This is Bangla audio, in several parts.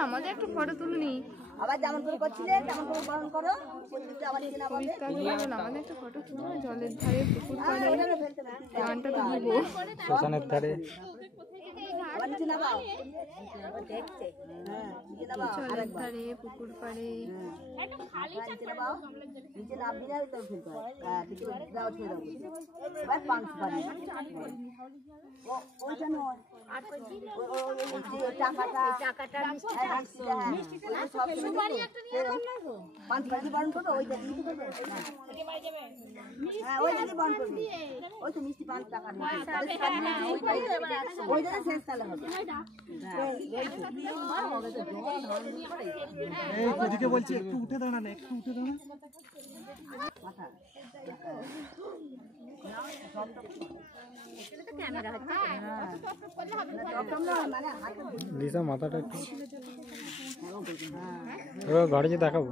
আমাদের একটু ফটো তুলনি আবার যেমন করে করছিলে তেমন করে বরণ করো আমাদের একটা ফটো তুলো জলের ধারে পুকুর পাড়ে গানটা তুলবো শ্মশানের ধারে জলের ধারে পুকুর পাড়ে ওদিকে বলছি একটু উঠে দাঁড়ান একটু উঠে দাঁড়ান লিসা মাথাটা একটু ঘরে যে দেখাবো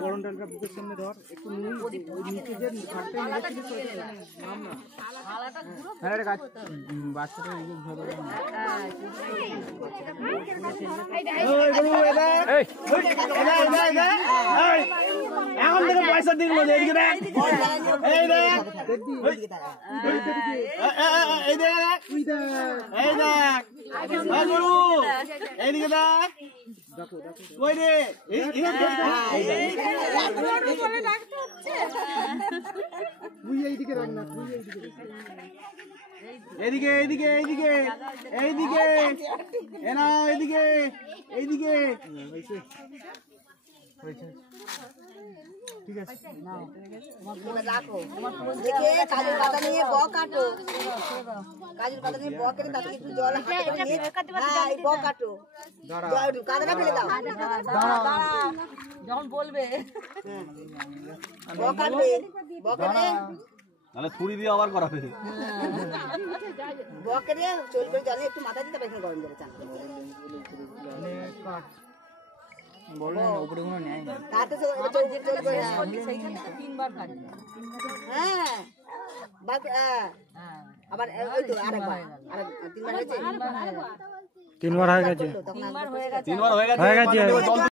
গরম ডালটা বুকের সামনে ধর একটু নিচে যে বাচ্চাটা এখন থেকে পয়সা দিল এইদিকে দেখ এই দেখ এই দেখ এই দেখ এইদিকে দেখ কই রে তুই এইদিকে রাখ না তুই এইদিকে এইদিকে এইদিকে এইদিকে এনা এইদিকে এইদিকে ঠিক আছে রাখো দেখে কাজুর পাতা নিয়ে ব কাটো কাজুর পাতা নিয়ে ব কেটে তাতে একটু জল ব কাটো কাদাটা ফেলে দাও যখন বলবে ব কাটবে ব কেটে তাহলে ছুরি দিয়ে আবার করাবে ব কেটে চল করে জলে একটু মাথা দিতে পারবে গরম জলে চান বলো উপরে কোনো নেই তাতে চল করে তিনবার কাটবে হ্যাঁ আবার ওই তো আরেকবার তিনবার হয়েছে তিনবার হয়ে গেছে তিনবার হয়ে গেছে